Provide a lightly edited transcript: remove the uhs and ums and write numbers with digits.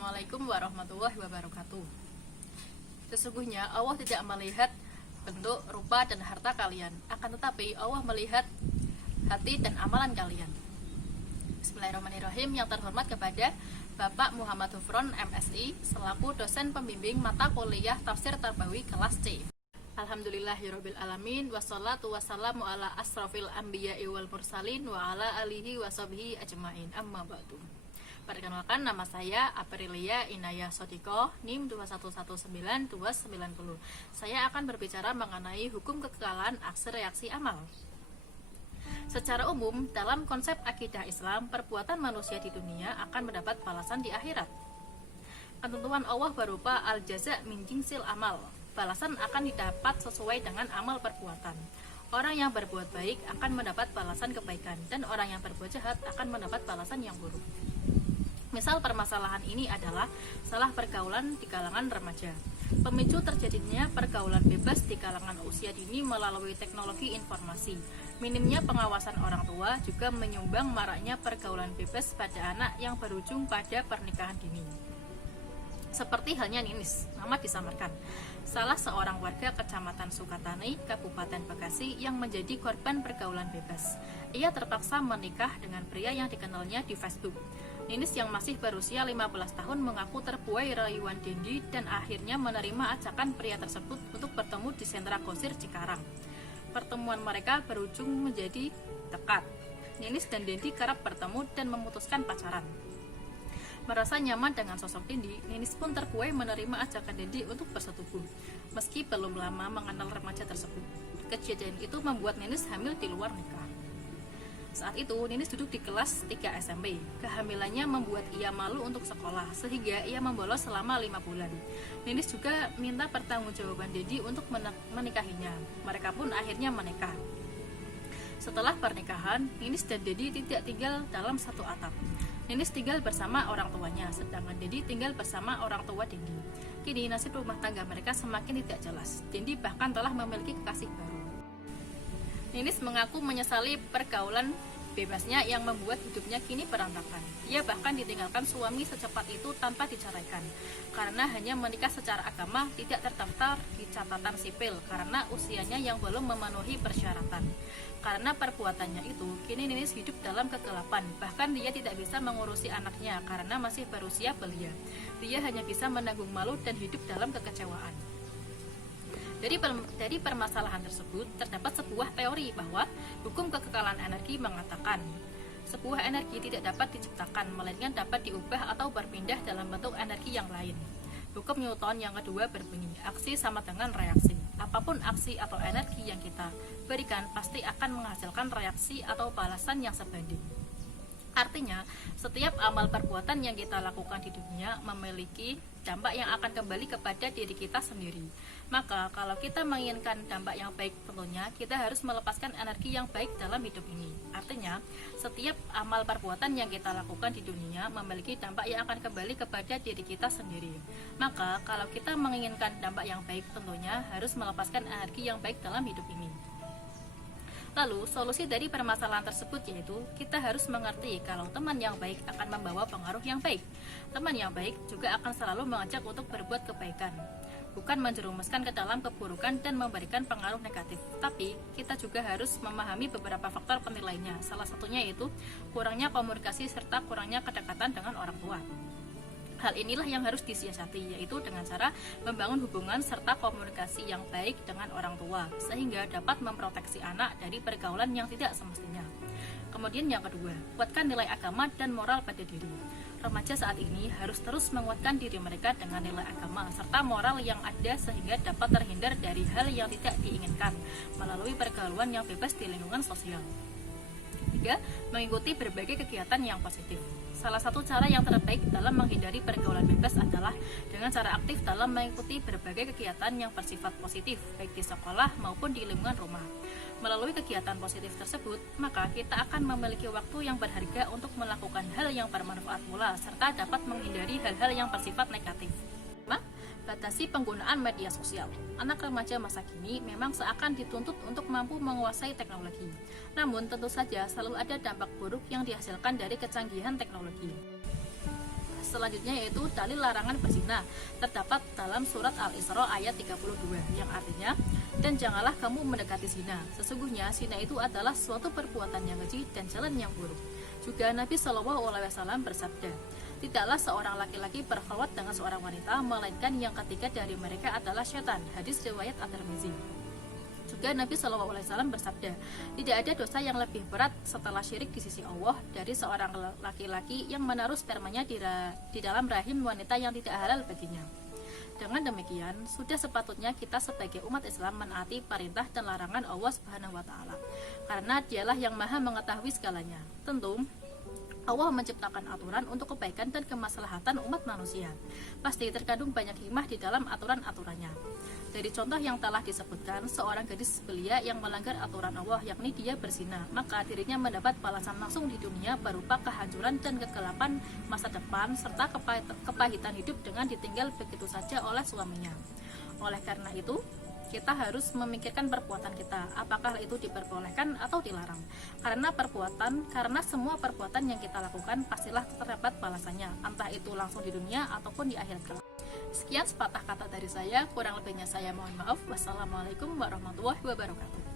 Assalamualaikum warahmatullahi wabarakatuh. Sesungguhnya Allah tidak melihat bentuk, rupa, dan harta kalian, akan tetapi Allah melihat hati dan amalan kalian. Bismillahirrahmanirrahim. Yang terhormat kepada Bapak Muhammad Hufron, MSI, selaku dosen pembimbing mata kuliah Tafsir Tarbawi kelas C. Alhamdulillahirabbil alamin, wassalatu wassalamu ala asrofil anbiya'i wal mursalin wa ala alihi washabihi ajmain. Amma ba'du. Perkenalkan, nama saya Aprilia Inayah Sodiko, NIM 2119290. Saya akan berbicara mengenai hukum kekekalan aksi reaksi amal. Secara umum, dalam konsep akidah Islam, perbuatan manusia di dunia akan mendapat balasan di akhirat. Ketentuan Allah berupa al-jaza min jinsil amal. Balasan akan didapat sesuai dengan amal perbuatan. Orang yang berbuat baik akan mendapat balasan kebaikan, dan orang yang berbuat jahat akan mendapat balasan yang buruk. Misal permasalahan ini adalah salah pergaulan di kalangan remaja. Pemicu terjadinya pergaulan bebas di kalangan usia dini melalui teknologi informasi. Minimnya pengawasan orang tua juga menyumbang maraknya pergaulan bebas pada anak yang berujung pada pernikahan dini. Seperti halnya Ninis, nama disamarkan, salah seorang warga Kecamatan Sukatani, Kabupaten Bekasi yang menjadi korban pergaulan bebas. Ia terpaksa menikah dengan pria yang dikenalnya di Facebook. Ninis yang masih berusia 15 tahun mengaku terbuai rayuan Dendi dan akhirnya menerima ajakan pria tersebut untuk bertemu di sentra Grosir Cikarang. Pertemuan mereka berujung menjadi dekat. Ninis dan Dendi kerap bertemu dan memutuskan pacaran. Merasa nyaman dengan sosok Dendi, Ninis pun terbuai menerima ajakan Dendi untuk bersetubuh. Meski belum lama mengenal remaja tersebut, kejadian itu membuat Ninis hamil di luar nikah. Saat itu, Ninis duduk di kelas 3 SMP. Kehamilannya membuat ia malu untuk sekolah, sehingga ia membolos selama 5 bulan. Ninis juga minta pertanggungjawaban Dendi untuk menikahinya. Mereka pun akhirnya menikah. Setelah pernikahan, Ninis dan Dendi tidak tinggal dalam satu atap. Ninis tinggal bersama orang tuanya, sedangkan Dendi tinggal bersama orang tua Dendi. Kini nasib rumah tangga mereka semakin tidak jelas. Dendi bahkan telah memiliki kekasih baru. Ninis mengaku menyesali pergaulan bebasnya yang membuat hidupnya kini berantakan. Ia bahkan ditinggalkan suami secepat itu tanpa diceraikan, karena hanya menikah secara agama tidak terdaftar di catatan sipil karena usianya yang belum memenuhi persyaratan. Karena perbuatannya itu, kini Ninis hidup dalam kegelapan. Bahkan dia tidak bisa mengurusi anaknya karena masih berusia belia. Dia hanya bisa menanggung malu dan hidup dalam kekecewaan. Dari permasalahan tersebut, terdapat sebuah teori bahwa hukum kekekalan energi mengatakan sebuah energi tidak dapat diciptakan, melainkan dapat diubah atau berpindah dalam bentuk energi yang lain. Hukum Newton yang kedua berbunyi, aksi sama dengan reaksi. Apapun aksi atau energi yang kita berikan pasti akan menghasilkan reaksi atau balasan yang sebanding. Artinya, setiap amal perbuatan yang kita lakukan di dunia memiliki dampak yang akan kembali kepada diri kita sendiri. Maka, kalau kita menginginkan dampak yang baik, tentunya kita harus melepaskan energi yang baik dalam hidup ini. Artinya, setiap amal perbuatan yang kita lakukan di dunia memiliki dampak yang akan kembali kepada diri kita sendiri. Maka, kalau kita menginginkan dampak yang baik, tentunya harus melepaskan energi yang baik dalam hidup ini. Lalu, solusi dari permasalahan tersebut yaitu kita harus mengerti kalau teman yang baik akan membawa pengaruh yang baik. Teman yang baik juga akan selalu mengajak untuk berbuat kebaikan, bukan menjerumuskan ke dalam keburukan dan memberikan pengaruh negatif. Tapi, kita juga harus memahami beberapa faktor penilainya. Salah satunya yaitu kurangnya komunikasi serta kurangnya kedekatan dengan orang tua. Hal inilah yang harus disiasati, yaitu dengan cara membangun hubungan serta komunikasi yang baik dengan orang tua, sehingga dapat memproteksi anak dari pergaulan yang tidak semestinya. Kemudian yang kedua, kuatkan nilai agama dan moral pada diri. Remaja saat ini harus terus menguatkan diri mereka dengan nilai agama serta moral yang ada sehingga dapat terhindar dari hal yang tidak diinginkan melalui pergaulan yang bebas di lingkungan sosial. 3. Mengikuti berbagai kegiatan yang positif. Salah satu cara yang terbaik dalam menghindari pergaulan bebas adalah dengan cara aktif dalam mengikuti berbagai kegiatan yang bersifat positif, baik di sekolah maupun di lingkungan rumah. Melalui kegiatan positif tersebut, maka kita akan memiliki waktu yang berharga untuk melakukan hal yang bermanfaat pula, serta dapat menghindari hal-hal yang bersifat negatif. Batasi penggunaan media sosial. Anak remaja masa kini memang seakan dituntut untuk mampu menguasai teknologi. Namun tentu saja selalu ada dampak buruk yang dihasilkan dari kecanggihan teknologi. selanjutnya yaitu dalil larangan berzina, terdapat dalam surat Al-Isra ayat 32 yang artinya, dan janganlah kamu mendekati zina, sesungguhnya zina itu adalah suatu perbuatan yang keji dan jalan yang buruk. Juga Nabi SAW bersabda, tidaklah seorang laki-laki berkhawat dengan seorang wanita, melainkan yang ketiga dari mereka adalah syaitan. Hadis riwayat At-Tirmizi. Juga Nabi SAW bersabda, tidak ada dosa yang lebih berat setelah syirik di sisi Allah dari seorang laki-laki yang menaruh spermanya di dalam rahim wanita yang tidak halal baginya. Dengan demikian, sudah sepatutnya kita sebagai umat Islam menaati perintah dan larangan Allah Subhanahu wa taala, karena Dialah yang Maha mengetahui segalanya. Tentu Allah menciptakan aturan untuk kebaikan dan kemaslahatan umat manusia. Pasti terkandung banyak hikmah di dalam aturan-aturannya. Dari contoh yang telah disebutkan, seorang gadis belia yang melanggar aturan Allah, yakni dia berzina, maka dirinya mendapat balasan langsung di dunia berupa kehancuran dan kegelapan masa depan, serta kepahitan hidup dengan ditinggal begitu saja oleh suaminya. Oleh karena itu, kita harus memikirkan perbuatan kita, apakah itu diperbolehkan atau dilarang. Karena semua perbuatan yang kita lakukan pastilah terdapat balasannya, entah itu langsung di dunia ataupun di akhirat kelak. Sekian sepatah kata dari saya, kurang lebihnya saya mohon maaf. Wassalamualaikum warahmatullahi wabarakatuh.